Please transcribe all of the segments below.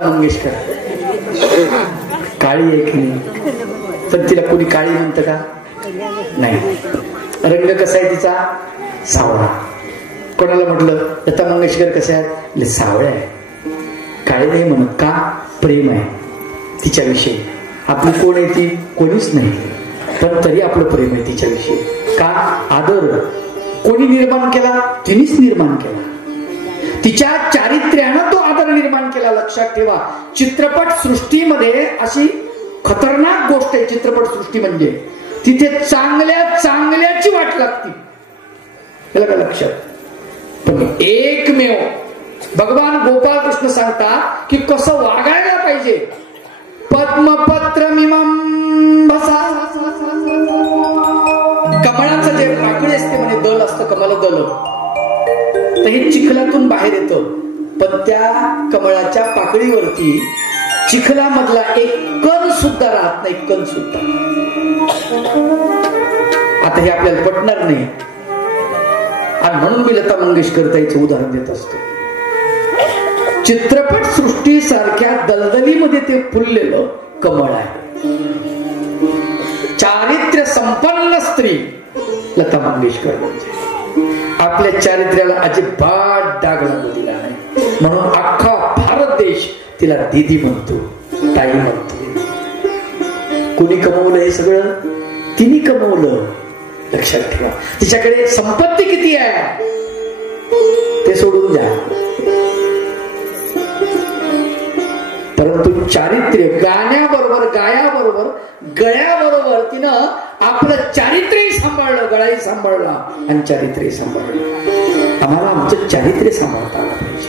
मंगेशकर काळी एक नाही, पण तिला कोणी काळी म्हणतं का? नाही. रंग कसा आहे तिचा? सावळा. कोणाला म्हटलं लता मंगेशकर कशा आहेत? सावळ्या आहे. काळी नाही म्हणत का? प्रेम आहे तिच्याविषयी. आपली कोण आहे ती? कोणीच नाही, पण तरी आपलं प्रेम आहे तिच्याविषयी. का? आदर. कोणी निर्माण केला? तिनेच निर्माण केला. तिच्या चारित्र्यानं तो आदर निर्माण केला. लक्षात ठेवा, चित्रपट सृष्टीमध्ये अशी खतरनाक गोष्ट आहे. चित्रपट सृष्टी म्हणजे तिथे चांगल्या चांगल्याची वाट लागते. त्याला का लक्षात? पण एकमेव भगवान गोपाळ कृष्ण सांगतात की कसं वागायला पाहिजे. पद्मपत्र मिमंभसा, कमळाचं जे पाकळी असते म्हणे, दल असतं कमल दल, तर हे चिखलातून बाहेर येतं. पण त्या कमळाच्या पाकळीवरती चिखलामधला एक कण सुद्धा राहत नाही. कण सुद्धा. आता हे आपल्याला पटणार नाही, आणि म्हणून मी लता मंगेशकर ताईचं उदाहरण देत असतो. चित्रपट सृष्टी सारख्या दलदलीमध्ये ते फुललेलं कमळ आहे. चारित्र्य संपन्न स्त्री लता मंगेशकर म्हणजे. आपल्या चारित्र्याला अजिबात डाग लागू दिला नाही, म्हणून अख्खा भारत देश तिला दीदी म्हणतो, ताई म्हणतो. कोणी कमवलं हे सगळं? तिने कमवलं. लक्षात ठेवा, तिच्याकडे संपत्ती किती आहे ते सोडून द्या, परंतु चारित्र्य गाण्याबरोबर, गायाबरोबर, गळ्याबरोबर तिनं आपलं चारित्र्यही सांभाळलं, गळाही सांभाळला आणि चारित्र्यही सांभाळलं. आम्हाला आमचं चारित्र्य सांभाळता आलं पाहिजे.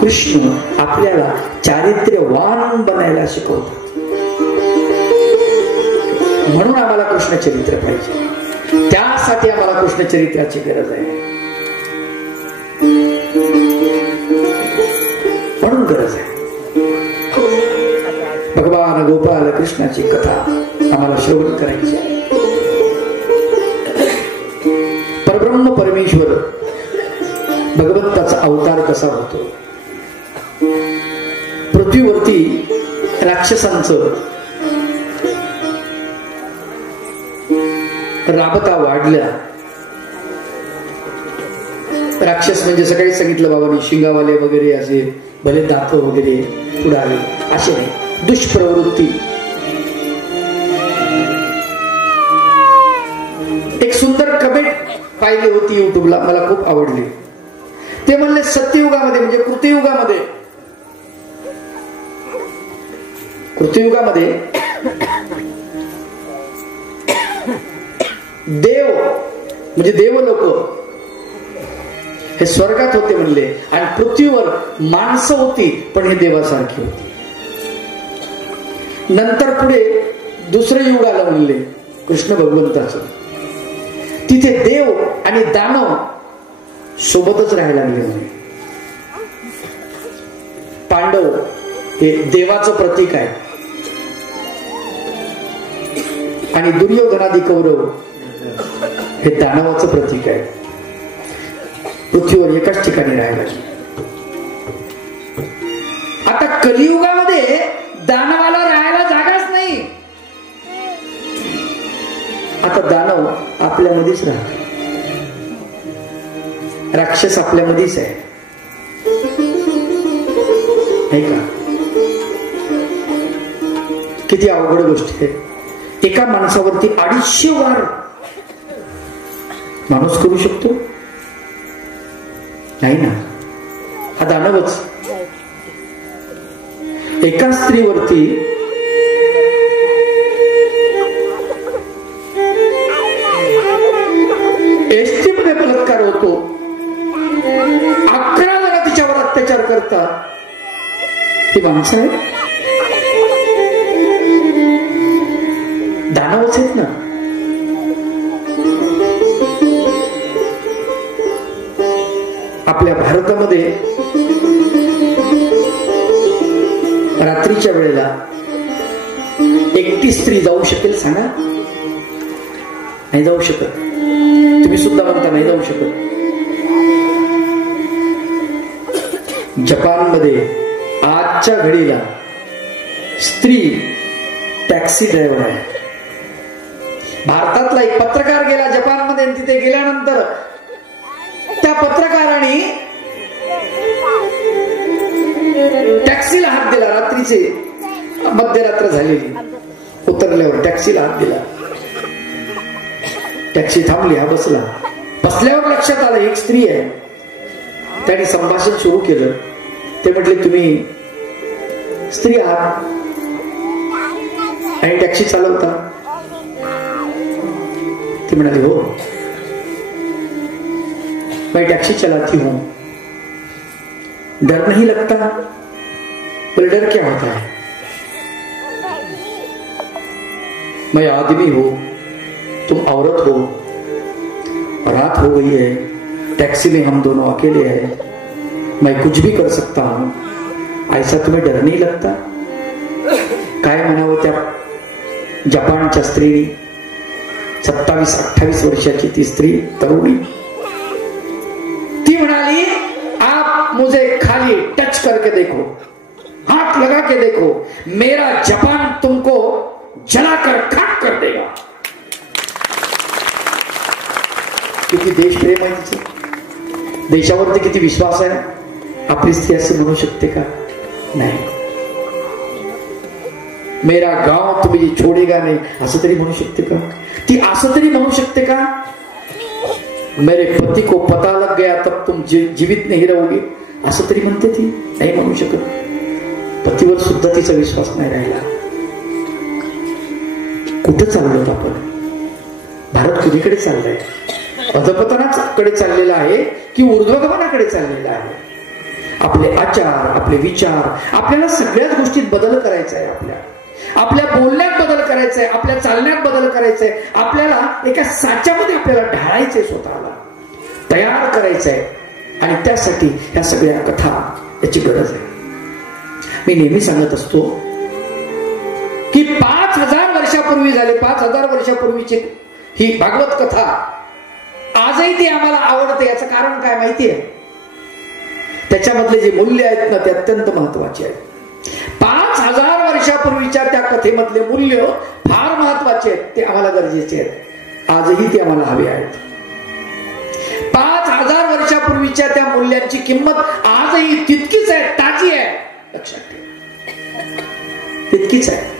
कृष्ण आपल्याला चारित्र्यवान बनायला शिकवतात, म्हणून आम्हाला कृष्ण चरित्र पाहिजे. त्यासाठी आम्हाला कृष्ण चरित्राची गरज आहे, म्हणून गरज आहे. भगवान गोपाल कृष्णाची कथा आम्हाला श्रवण करायची आहे. परब्रह्म परमेश्वर भगवंताचा अवतार कसा होतो? पृथ्वीवरती राक्षसांचं राबता वाढल्या. राक्षस म्हणजे सकाळी सांगितलं बाबांनी, शिंगावाले वगैरे, असे भले दात वगैरे पुढे आले, असे नाही, दुष्प्रवृत्ती. एक सुंदर कमेंट पाहिली होती युट्यूबला, मला खूप आवडली. ते म्हणले सत्ययुगामध्ये म्हणजे कृतयुगामध्ये देव म्हणजे देवलोक हे स्वर्गात होते म्हणले, आणि पृथ्वीवर माणसं होती पण हे देवासारखी होती. नंतर पुढे दुसरं युग आलं म्हणले कृष्ण भगवंताचं. तिथे देव आणि दानव सोबतच राहायला लागले म्हणे. पांडव हे देवाचं प्रतीक आहे आणि दुर्योधनादी कौरव हे दानवाचं प्रतीक आहे. पृथ्वीवर एकाच ठिकाणी राहायला. आता कलियुगामध्ये दानवाला राहायला जागाच नाही. आता दानव आपल्यामध्येच राहतो, राक्षस आपल्यामध्येच आहे, नाही का? किती अवघड गोष्ट आहे. एका माणसावरती 250 वार माणूस करू शकतो? नाही ना, हा दानवच. एका स्त्रीवरती एसटी मध्ये बलात्कार होतो, 11 जण तिच्यावर अत्याचार करतात. ती माणसं आहे? दानवच आहेत ना. आपल्या भारतामध्ये रात्रीच्या वेळेला एकटी स्त्री जाऊ शकेल? सांगा. नाही जाऊ शकत. तुम्ही सुद्धा म्हणता नाही जाऊ शकत. जपानमध्ये आज आजच्या घडीला स्त्री टॅक्सी ड्रायव्हर आहे. भारतातला एक पत्रकार गेला जपानमध्ये, तिथे गेल्यानंतर त्या पत्रकाराने टॅक्सीला हात दिला. रात्रीचे मध्यरात्र झालेली, उतरल्यावर टॅक्सीला हात दिला. टॅक्सी थांबली, हा बसला. बसल्यावर लक्षात आलं एक स्त्री आहे. त्याने संभाषण सुरू केलं. ते म्हटले तुम्ही स्त्री आहात आणि टॅक्सी चालवता? ती म्हणाली हो, मैं टैक्सी चलाती हूं. डर नहीं लगता? बोले डर क्या होता है? मैं आदमी हूं, तुम औरत हो, रात हो गई है, टैक्सी में हम दोनों अकेले हैं, मैं कुछ भी कर सकता हूं, ऐसा तुम्हें डर नहीं लगता? काय म्हणावं त्या जपानच्या स्त्रीने, 27-28 वर्षाची ती स्त्री, तरुणी. ती म्हणाली आप मुझे खाली टच करके देखो, हाथ लगा के देखो, मेरा जापान तुमको जलाकर खाक कर देगा. किती देश प्रेम आहे तिचं, देशावरती किती विश्वास आहे. आपली स्त्री असं म्हणू शकते का? नाही. मेरा गांव तुम्ही छोडेगा नाही असं तरी म्हणू शकते का? ती असं तरी म्हणू शकते का? मेरे पति को पता लग गया तब तुम जीवित नहीं रहोगे असं तरी म्हणते ती? नाही म्हणू शकत. पतीवर सुद्धा तिचा विश्वास नाही राहिला. कुठे चाललो आपण? भारत कुणीकडे चाललाय? अधपतनाकडे चाललेला आहे की ऊर्ध्वगमनाकडे चाललेला आहे? आपले आचार, आपले विचार, आपल्याला सगळ्याच गोष्टीत बदल करायचा आहे. आपल्या बोलण्यात बदल करायचा आहे, आपल्या चालण्यात बदल करायचा आहे. आपल्याला एका साच्यामध्ये आपल्याला ढाळायचंय, स्वतःला तयार करायचंय. आणि त्यासाठी ह्या सगळ्या कथा याची गरज आहे. मी नेहमी सांगत असतो की 5000 वर्षापूर्वी झाले, 5000 वर्षापूर्वीची ही भागवत कथा आजही ती आम्हाला आवडते. याचं कारण काय माहिती आहे? त्याच्यामधले जे मूल्य आहेत ना, ते अत्यंत महत्वाचे आहेत. 5000 वर्षापूर्वीच्या त्या कथेमधले मूल्य फार महत्वाचे आहेत. ते आम्हाला गरजेचे आहेत. आजही ते आम्हाला हवे आहेत. 5000 वर्षापूर्वीच्या त्या मूल्यांची किंमत आजही तितकीच आहे, ताजी आहे. लक्षात ठेवा, तितकीच आहे.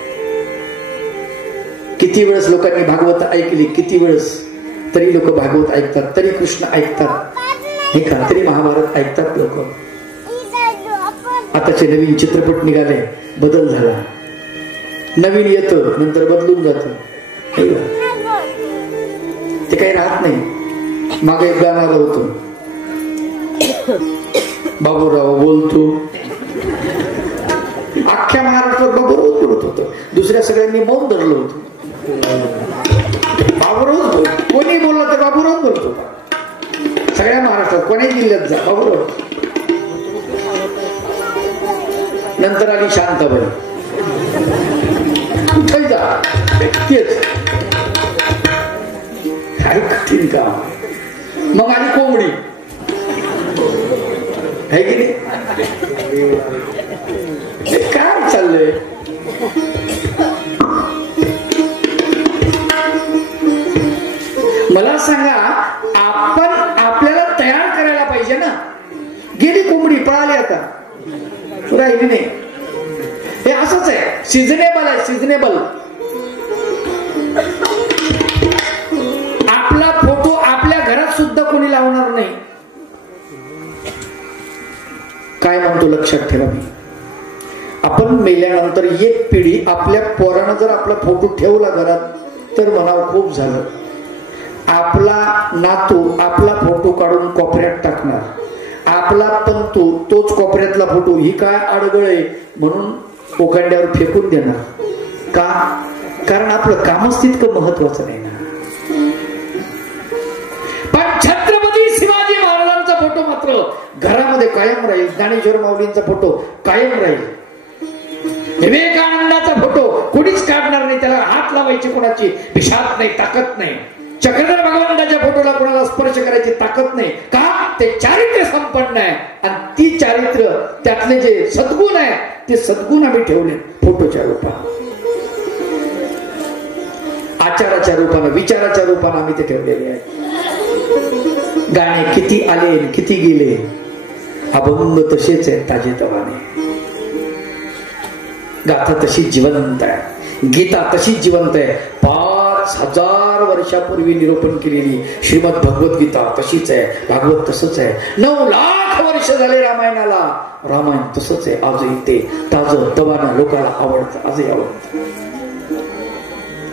किती वेळेस लोकांनी भागवत ऐकली, किती वेळेस तरी लोक भागवत ऐकतात, तरी कृष्ण ऐकतात, हे का? तरी महाभारत ऐकतात लोक. आताचे नवीन चित्रपट निघाले, बदल झाला. नवीन येतं, नंतर बदलून जातं. ते काही राहत नाही. मागे एक गाणं आलं होतं, बाबूराव बोलतो. अख्ख्या महाराष्ट्रात बाबूराव बोलत होतं, दुसऱ्या सगळ्यांनी मौन धरलं होतं. बाबूराव कोणी बोललं तर बाबूराव बोलत होता. सगळ्या महाराष्ट्रात कोणी जिल्ह्यात जा, बाबूराव. नंतर आली शांताबाई, कुठे जा, तेच काय कठीण काम. मग आली कोंबडी, आहे की नाही? काय चाललंय? मला सांगा, आपण आपल्याला तयार करायला पाहिजे ना. गेली कोंबडी, पळाली, आता राहिली नाही. हे असंच आहे, सिझनेबल आहे, सिझनेबल. आपला फोटो आपल्या घरात सुद्धा कोणी लावणार नाही. काय म्हणतो लक्षात ठेवा. मी आपण मेल्यानंतर एक पिढी आपल्या पोरानं जर आपला फोटो ठेवला घरात तर म्हणावं खूप झालं. आपला नातू आपला फोटो काढून कोपऱ्यात टाकणार, आपला पंतू तोच कोपऱ्यातला फोटो, ही काय अडगळ आहे म्हणून ओखांड्यावर फेकून देणार. का? कारण आपलं कामच तितकं महत्वाचं नाही ना. पण छत्रपती शिवाजी महाराजांचा फोटो मात्र घरामध्ये कायम राहील. ज्ञानेश्वर माऊलींचा फोटो कायम राहील. विवेकानंदाचा फोटो कोणीच काढणार नाही, त्याला हात लावायची कोणाची पिशाच नाही, ताकद नाही. चक्रधर भगवंताच्या फोटोला कोणाला स्पर्श करायची ताकद नाही का? ते चारित्र्य संपन्न आहे आणि ती चारित्र्य त्यातले जे सद्गुण आहे ते सद्गुण आम्ही ठेवले फोटोच्या रूपात, आचाराच्या रूपानं, विचाराच्या रूपानं आम्ही ते ठेवलेले आहे. गाणे किती आले किती गेले, अभंग तसेच आहे ताजे तवाने, गाथा तशी जिवंत आहे, गीता तशीच जिवंत आहे. 5000 वर्षापूर्वी निरूपण केलेली श्रीमद भगवद्गीता तशीच आहे, भागवत तसंच आहे. 9 लाख वर्ष झाले रामायणाला, रामायण तसंच आहे आजही. ते ताजं तवानं लोकांना आवडतं, आजही आवडतं.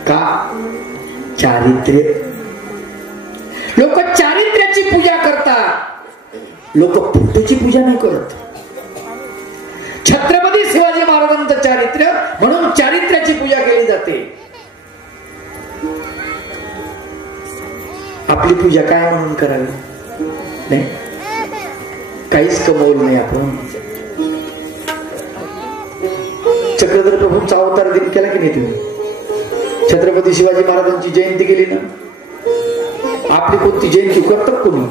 का? चारित्र्य. लोक चारित्र्याची पूजा करतात, लोक फोटोची पूजा नाही करत. छत्रपती शिवाजी महाराजांचं चारित्र्य म्हणून चारित्र्याची पूजा केली जाते. आपली पूजा काय म्हणून करावी? नाही, काहीच कमवलं नाही आपण. चक्रधर प्रभूंचा अवतार दिन केला की नाही तुम्ही? छत्रपती शिवाजी महाराजांची जयंती केली ना? आपली कोणती जयंती करतात कोणी?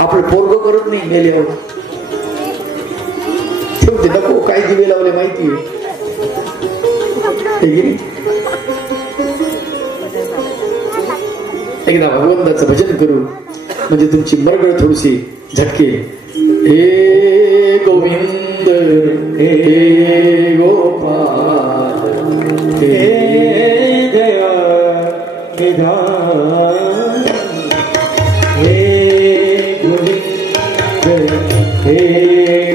आपलं पोरग करत नाही मेल्यावर. ठेवते नको, काही दिवे लावले माहिती आहे. एकदा भगवंताचं भजन करू म्हणजे तुमची मरगळ थोडीशी झटके. हे गोविंद हे गोपाल हे दया निधान, हे गोविंद हे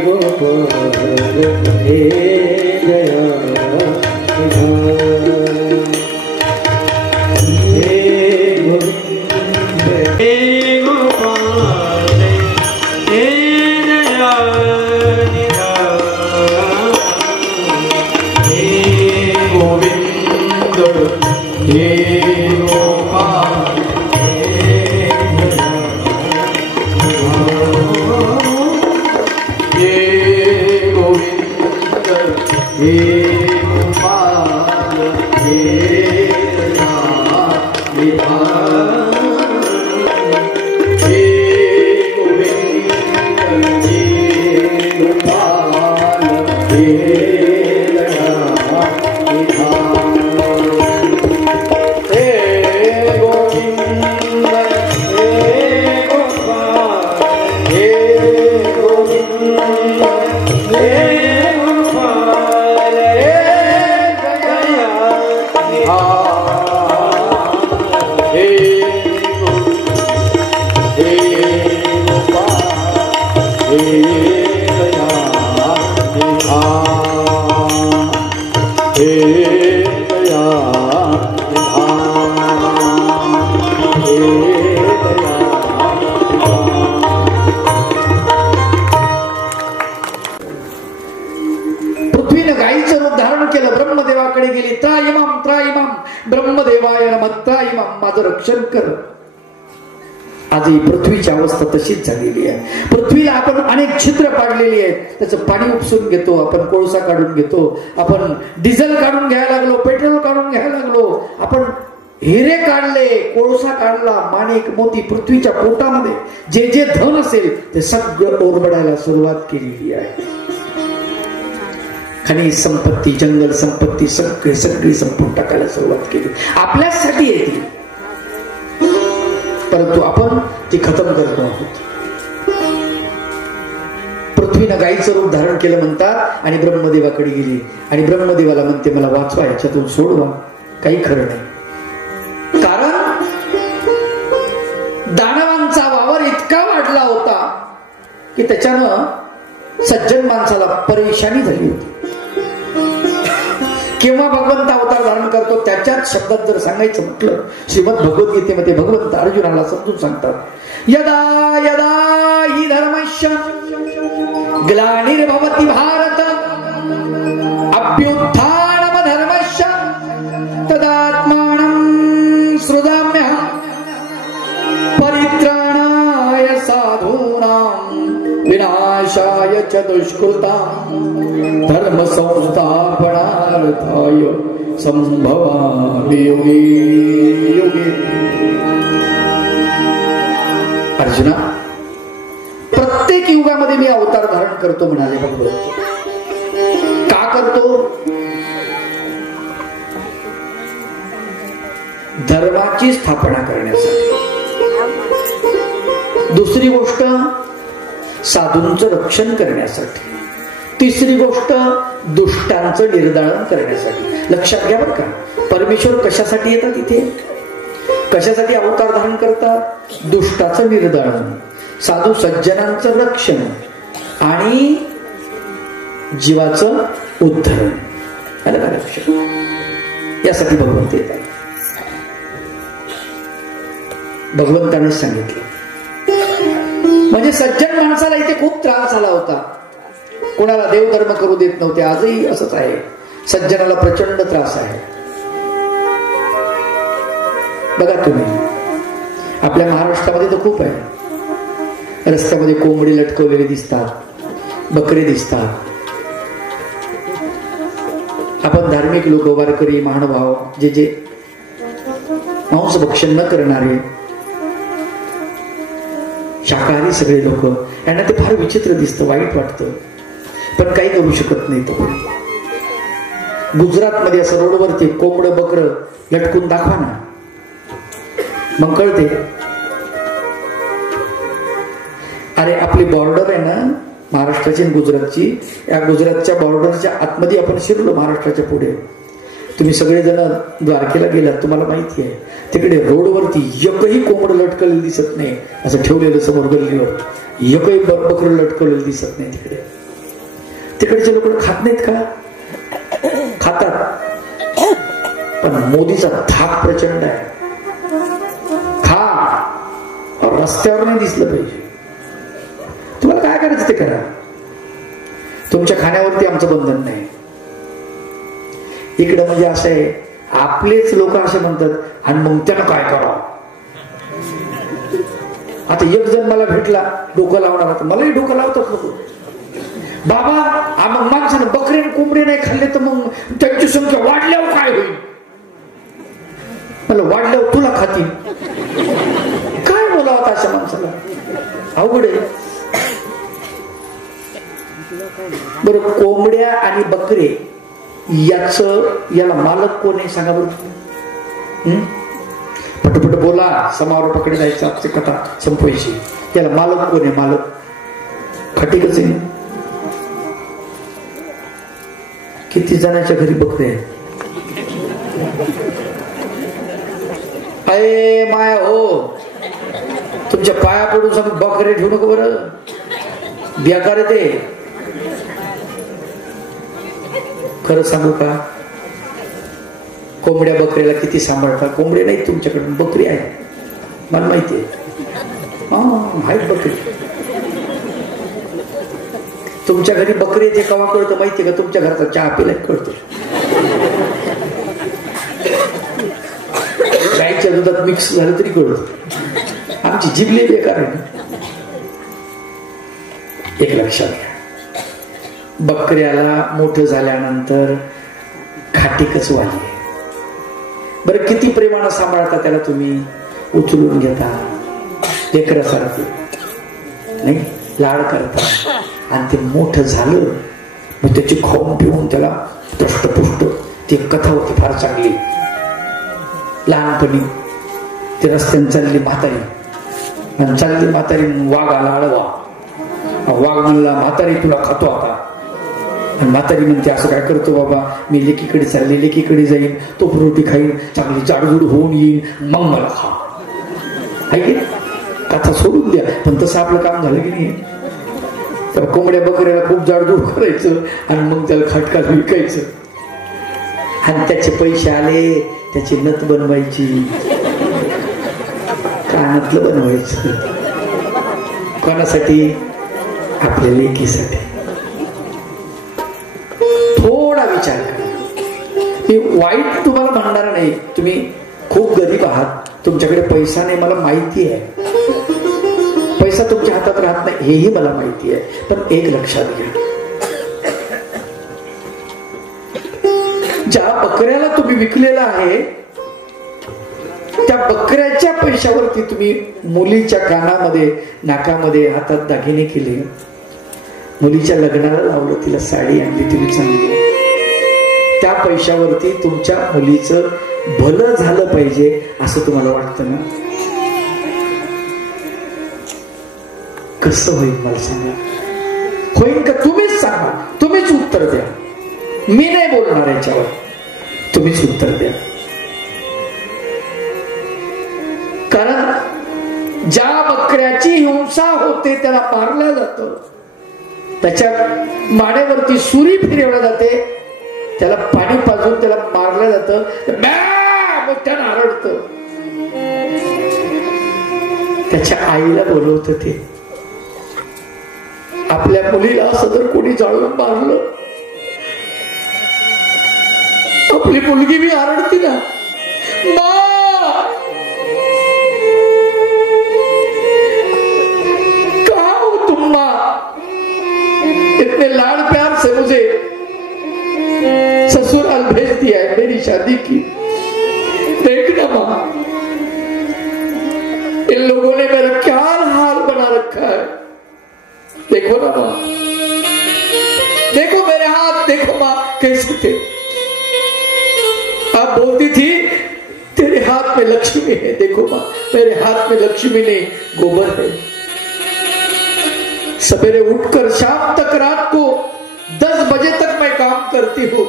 गोपाल हे दया निधान, हे गोविंद हे गोपाल हे दया निधान, हे गोविंद हे गोपाल हे गोविंद हे गोपाल हे पृथ्वीनं गायीचं रूप धारण केलं, ब्रह्मदेवाकडे गेली. त्राईमाम ब्रह्मदेवाय नमः त्राईमाम, माझं रक्षण कर. आजही पृथ्वीची अवस्था तशीच झालेली आहे. पृथ्वीला आपण अनेक छिद्र पाडलेली आहेत. त्याचं पाणी उपसून घेतो आपण, कोळसा काढून घेतो आपण, डिझेल काढून घ्यायला लागलो, पेट्रोल काढून घ्यायला लागलो आपण, हिरे काढले, कोळसा काढला, माणिक मोती. पृथ्वीच्या पोटामध्ये जे जे धन असेल ते सगळं ओरबडायला सुरुवात केलेली आहे. खनिज संपत्ती, जंगल संपत्ती सगळी संपून टाकायला सुरुवात केली. आपल्यासाठी येते, परंतु आपण ती खतम करतो आहोत. पृथ्वीनं गायीचं रूप धारण केलं म्हणतात आणि ब्रह्मदेवाकडे गेली आणि ब्रह्मदेवाला म्हणते मला वाचवा, याच्यातून सोडवा. काही खरं नाही. कारण दानवांचा वावर इतका वाढला होता की त्याच्यानं सज्जन माणसाला परेशानी झाली होती. केव्हा भगवंत अवतार धारण करतो त्याच्याच शब्दात जर सांगायचं म्हटलं, श्रीमद भगवद्गीतेमध्ये भगवंत अर्जुनाला समजून सांगतात, यदा यदा हि धर्मस्य ग्लानिर्भवति भारत अभ्युत्थानम धर्मस्य तदात्मानं सृजाम्यहं परित्राणाय साधूनां विनाशाय च दुष्कृतां धर्म संस्थापनार्थाय संभवामि युगे युगे. अर्जुना, प्रत्येक युगामध्ये मी अवतार धारण करतो म्हणाले भगवंत. का करतो? धर्माची स्थापना करण्यासाठी. दुसरी गोष्ट साधूंचं रक्षण करण्यासाठी. तिसरी गोष्ट दुष्टांचं निर्दालन करण्यासाठी. लक्षात घ्या बरं का, परमेश्वर कशासाठी येतात इथे, कशासाठी अवतार धारण करतात? दुष्टाचं निर्दालन, साधू सज्जनांचं रक्षण आणि जीवाचं उद्धरण. आलं का लक्षात? यासाठी भगवंत येत आहे. भगवंताने सांगितले. म्हणजे सज्जन माणसाला इथे खूप त्रास झाला होता. कोणाला देवधर्म करू देत नव्हते. आजही असंच आहे, सज्जनाला प्रचंड त्रास आहे. बघा तुम्ही, आपल्या महाराष्ट्रामध्ये तर खूप आहे. रस्त्यामध्ये कोंबडी लटकवलेली दिसतात, बकरे दिसतात. आपण धार्मिक लोक, वारकरी, महानुभाव, जे मांस भक्षण न करणारे, शाकाहारी सगळे लोक, यांना ते फार विचित्र दिसतं, वाईट वाटतं, पण काही करू शकत नाही. तो गुजरात मध्ये असं रोडवरती कोंबडं बकरं लटकून दाखवा ना, मग कळते. अरे आपली बॉर्डर आहे ना महाराष्ट्राची आणि गुजरातची, या गुजरातच्या बॉर्डरच्या आतमध्ये आपण शिरलो. महाराष्ट्राच्या पुढे तुम्ही सगळेजण द्वारकेला गेलात, तुम्हाला माहिती आहे तिकडे रोडवरती एकही कोंबड लटकलेलं दिसत नाही. असं ठेवलेलं समोर गल्लीवर एकही बकरं लटकवलेलं दिसत नाही. तिकडचे लोक खात नाहीत का? खातात, पण मोदीचा धाक प्रचंड आहे. खा, रस्त्यावर नाही दिसलं पाहिजे. तुम्हाला काय करायचं ते करा, तुमच्या खाण्यावरती आमचं बंधन नाही. इकडं म्हणजे असं आहे, आपलेच लोक असे म्हणतात, आणि मग त्यानं काय करावं. आता एक जण मला भेटला डोकं लावणार, तर मलाही डोकं लावतात लोक. बाबा मग माणसानं बकरे कोंबडे नाही खाल्ले तर मग त्यांची संख्या वाढल्यावर काय होईल? मला वाढल्यावर तुला खातील. काय बोलावं अशा माणसाला? अवघड आहे. बरं, कोंबड्या आणि बकरे याला मालक कोण आहे सांगा बरं. पटपट बोला, समारोपाकडे जायचं, आपली कथा संपवायची. याला मालक कोण आहे? मालक खटीकच आहे. किती जणांच्या घरी बकरे आहेत? अय माया हो, तुमच्या पाया पडून सांग, बकरे ठेवू नको बरं, बेकार आहे ते. खरं सांगू का, कोंबड्या बकरीला किती सांभाळतात. कोंबडे नाहीत तुमच्याकडे, बकरी आहे, मला माहिती आहे. आहेत बकरी तुमच्या घरी. बकरी ते कवा कळतं माहितीये का? तुमच्या घराचा चहा पिला कळतं. गाईच्या दुधात मिक्स झालं तरी कळतं. आमची जिभली बेकार आहे ना. एक लक्षात घ्या, बकऱ्याला मोठं झाल्यानंतर खाटीकच वाढली. बरं, किती प्रेमानं सांभाळता त्याला तुम्ही, उचलून घेता लेकरासारखं, नाही लाड करता. आणि ते मोठं झालं मग त्याची खाऊन पिऊन त्याला दष्टपुष्ट. ती कथा होती फार चांगली. लहानपणी ते रस्त्याने चालली म्हातारी, आणि चालली म्हातारी, वाघ आला आळवा. वाघ म्हणला, म्हातारी तुला खातो आता. आणि म्हातारी म्हणते, असं काय करतो बाबा, मी लेकीकडे चालले, लेकीकडे जाईन, तो रोटी खाईन, चांगली जाडजूड होऊन येईन, मग मला खा. आहे कथा सोडून द्या. पण तसं आपलं काम झालं की नाही. तर कोंबड्या बकऱ्याला खूप जाडजूड करायचं आणि मग त्याला खटकात विकायचं, आणि त्याचे पैसे आले, त्याची नथ बनवायची, कानातलं बनवायचं. कोणासाठी? आपल्या लेकीसाठी. थोडा विचार करा. मी वाईट तुम्हाला म्हणणार नाही, तुम्ही खूप गरीब आहात, तुमच्याकडे पैसा नाही, मला माहिती आहे. पैसा तुमच्या हातात राहत नाही हेही मला माहिती आहे. पण एक लक्षात घ्या, ज्या बकऱ्याला तुम्ही विकलेला आहे त्या बकऱ्याच्या पैशावरती तुम्ही मुलीच्या कानामध्ये, नाकामध्ये, हातात दागिने केले, मुलीच्या लग्नाला लावलं, तिला साडी आणली तुम्ही चांगली, त्या पैशावरती तुमच्या मुलीचं भलं झालं पाहिजे असं तुम्हाला वाटतं ना? कसं होईल मला सांगा? होईल का? तुम्हीच सांगा, तुम्हीच उत्तर द्या. मी नाही बोलणार याच्यावर, तुम्हीच उत्तर द्या. कारण ज्या बकऱ्याची हिंसा होते त्याला मारलं जातं, त्याच्या मानेवरती सुरी फिरवली जाते, त्याला पाणी पाजून त्याला मारलं जातं, मोठ्यानं आरडतं. त्याच्या आईला बोलवत ते, आपल्या मुलीला असं जर कोणी जाळून मारलं, आपली मुलगी मी आरडती ना, का हो तुम इतने लाड प्यार से मुझे ससुराल भेज दिया है, मेरी शादी की, देखना मां इन लोगों ने मेरा क्या हाल बना रखा है, देखो ना मां, देखो मेरे हाथ, देखो मां कैसे थे. आप बोलती थी तेरे हाथ में लक्ष्मी है, देखो मां मेरे हाथ में लक्ष्मी नहीं, गोबर है. सवेरे उठकर शाम तक, रात को 10 बजे तक मैं काम करती हूँ,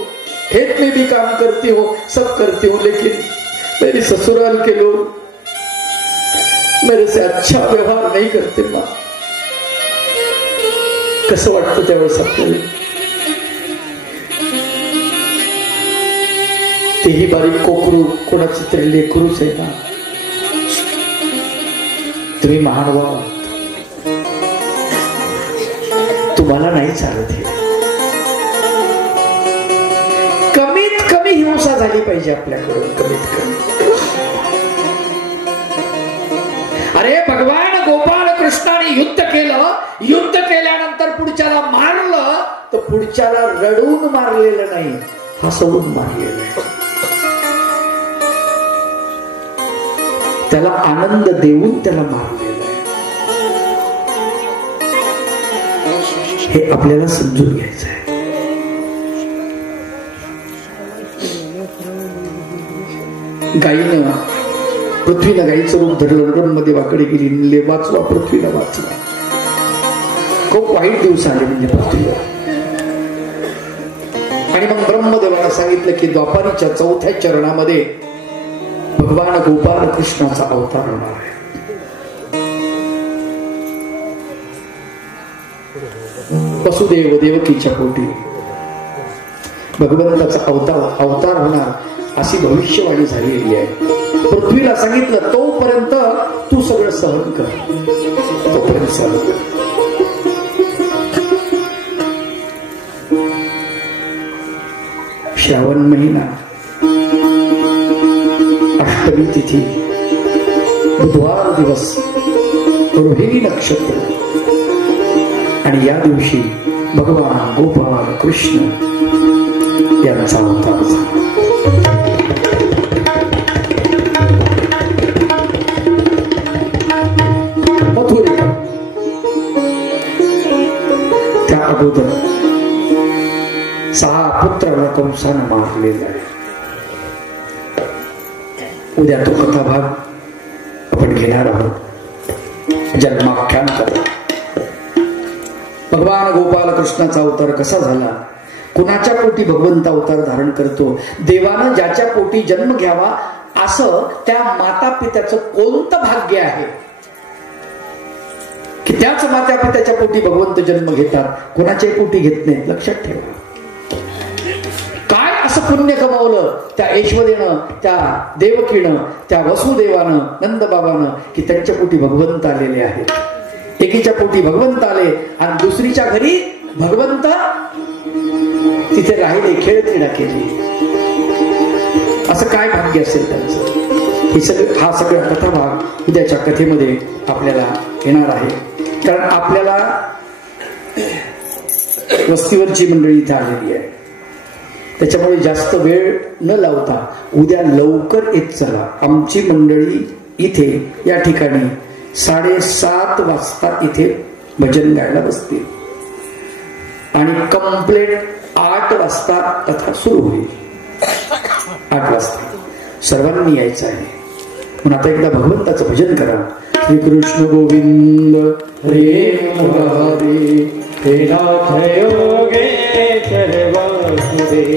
खेत में भी काम करती हूँ, सब करती हूँ, लेकिन मेरी ससुराल के लोग मेरे से अच्छा व्यवहार नहीं करते. मां कसं वाटतं त्यावेळेस आपल्याला? तेही बारीक कोकरू कोणाचं तरी लेकरूच आहे ना. तुम्ही महान व्हा, तुम्हाला नाही चालत हे. कमीत कमी हिंसा झाली पाहिजे आपल्याकडून, कमीत कमी. अरे भगवान गोपाळ कृष्णाने युद्ध केलं, युद्ध केल्यानंतर पुढच्याला मारलं तर पुढच्याला रडून मारलेलं नाही, हसवून मारलेलं आहे. त्याला आनंद देऊन त्याला मारलेलं आहे. हे आपल्याला समजून घ्यायचं आहे. गायीनं, पृथ्वीनं गायीचं रूप धरलं, रणमध्ये वाकडे गेली, वाचवा पृथ्वीनं, वाचवा. खूप वाईट दिवस आले म्हणजे पृथ्वीवर. आणि मग ब्रह्मदेवाला सांगितलं की द्वापारीच्या 4थ्या चरणामध्ये भगवान गोपाल कृष्णाचा अवतार होणार आहे. वसुदेव देवकीच्या पोटी भगवंताचा अवतार होणार अशी भविष्यवाणी झालेली आहे. पृथ्वीला सांगितलं तोपर्यंत तू सगळं सहन कर, तोपर्यंत सहन कर. श्रावण महिना, अष्टमी तिथी, बुधवार दिवस, रोहिणी नक्षत्र, आणि या दिवशी भगवान गोपाल कृष्ण यांचा अवतार झाला. मथुरेला त्या अगोदर 6 पुत्राला कंसानं मारलेला आहे. उद्या तो कथाभाग आपण घेणार आहोत. जन्माख्यान कथा. भगवान गोपाल कृष्णाचा अवतार कसा झाला, कुणाच्या पोटी भगवंत अवतार धारण करतो, देवानं ज्याच्या पोटी जन्म घ्यावा असं त्या माता पित्याचं कोणतं भाग्य आहे की त्याच माता पित्याच्या पोटी भगवंत जन्म घेतात, कुणाच्याही पोटी घेत नाहीत. लक्षात ठेवा. काय असं पुण्य कमावलं त्या यशोदेनं, त्या देवकीनं, त्या वसुदेवानं, नंदबाबानं की त्यांच्या पोटी भगवंत आलेले आहेत. एकीच्या पोटी भगवंत आले आणि दुसरीच्या घरी भगवंत तिथे राहिले, खेळ क्रीडा केली. असं काय भाग्य असेल त्यांचं. हा सगळा कथाभाग उद्याच्या कथेमध्ये आपल्याला येणार आहे. कारण आपल्याला वस्तीवरची मंडळी इथे आलेली आहे. त्याच्यामुळे जास्त वेळ न लावता उद्या लवकर येत चला. आमची मंडळी इथे या ठिकाणी 7:30 वाजता इथे भजन गायला बसतील आणि कंप्लेट 8 वाजता कथा सुरू होईल. 8 वाजता सर्वांनी यायचं आहे. म्हणून आता एकदा भगवंताचं भजन करा. श्री कृष्ण गोविंद हरे मुरारी हे नाथ योगेश्वर वासुदेव.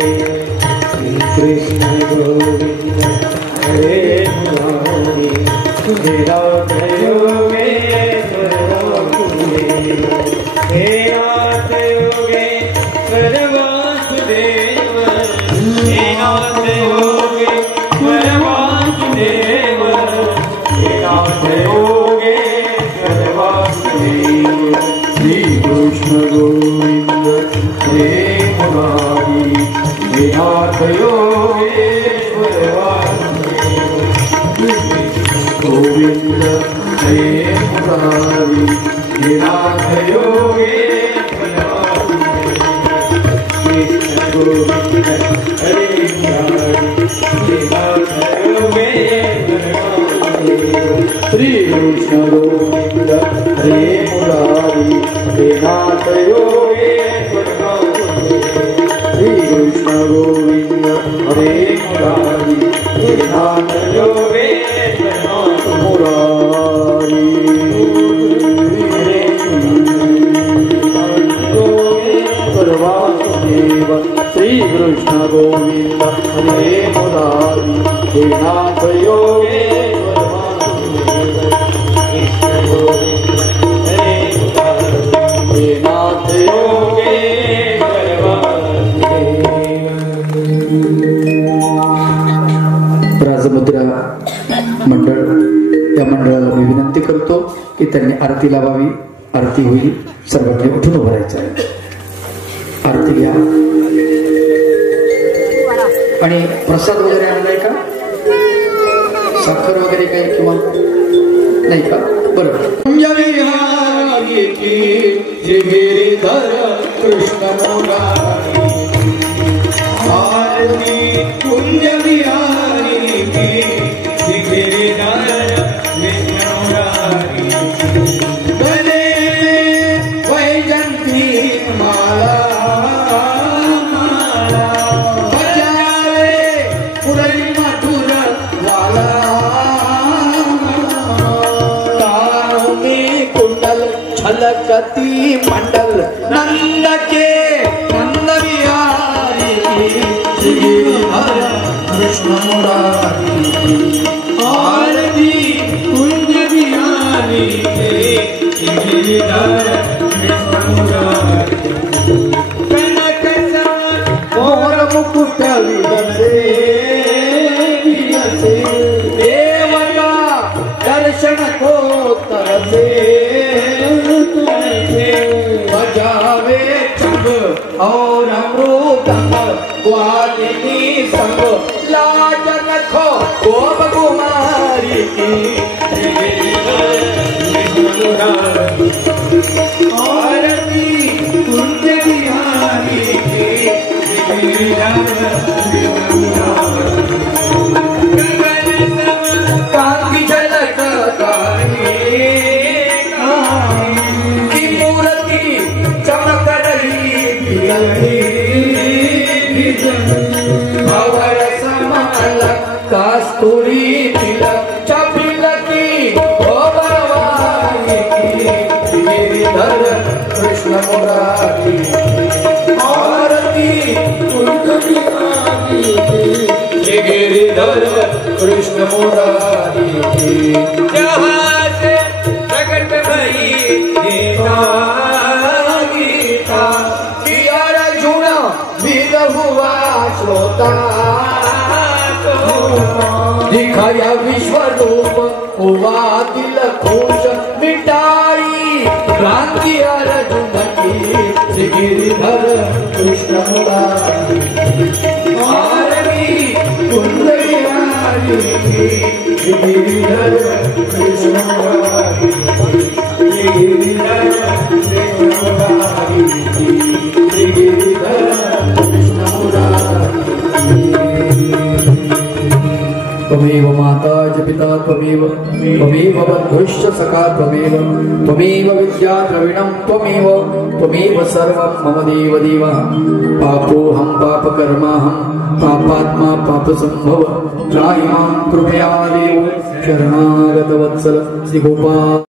श्री कृष्ण गोविंद हरे मुरारी हे नाथ योगेश्वर वासुदेव. हे नाथ योगेश्वर वासुदेव. हे नाथ योगेश्वर वासुदेव. हे नाथ योगेश्वर वासुदेव. श्री कृष्ण गोविंद हरे मुरारी हे नाथ योगेश्वर वासुदेव. गोविंद हरे मुरारी हे नाथ योगेश्वर वासुदेव. कृष्ण गोविंद हरे मुरारी हे नाथ योगेश्वर वासुदेव. श्री कृष्ण गोविंद हरे मुरारी हे नाथ योगेश्वर वासुदेव. श्री कृष्ण गोविंद हरे मुरारी हे नाथ योगेश्वर मुरारी. वासुदेव. श्री कृष्ण गोविंद हरे मुरारी हे नाथ योगेश्वर वासुदेव. कृष्ण गोविंद हरे मुरारी हे नाथ योगेश्वर वासुदेव. राजमुद्रा मंडळ या मंडळाला मी विनंती करतो की त्यांनी आरती लावावी. आरती होईल. सर्वांनी उठून उभं राहायचं आहे. आरती घ्या. आणि प्रसाद वगैरे आणलाय का? साखर वगैरे काही किंवा नाही का? बरोबर. कुंजविहारी की गिरिधर कृष्ण मुरारी. आरती कुंजविहारी की गिरिधर कृष्ण मुरारी. गले वैजंती माला छलकती मंडल नंद के नंद बिहारी. गिरिधर कृष्ण मुरारी. आरती कुंज बिहारी गिरिधर कृष्ण मुरारी. कनक मोर मुकुट विलसे विलसे. देवता दर्शन को तरसे. बजावे चंग और अमृतंग ग्वालिनी संग. लाज रखो गोप कुमारी की. आरती कुंज बिहारी की. कांति झलक भवर समाल कस्तूरी तिलक चपिलकी भवरवारी की. गिरिधर कृष्ण मुरारी. आरती कुंज बिहारी की. गिरिधर कृष्ण मुरारी. जहाँ से प्रकट भई गीता गीता. हुआ श्रोता दिखाया विश्व रूप हुआ दिल खुश. मिटाई क्रांति अर्जुन की. गिरिधर कृष्ण मुरारी. आरती कुंज बिहारी की. गिरिधर कृष्ण मुरारी. गिरिधर कृष्ण मुरारी. गिरिधर कृष्ण मुरारी. त्वमेव माता च पिता त्वमेव बन्धुश्च सखा त्वमेव विद्या द्रविणं त्वमेव सर्वं मम देव देव पापोऽहं पापकर्माहं पापात्मा पापसंभव त्राहि मां कृपया देव शरणागत वत्सल श्री गोपाल।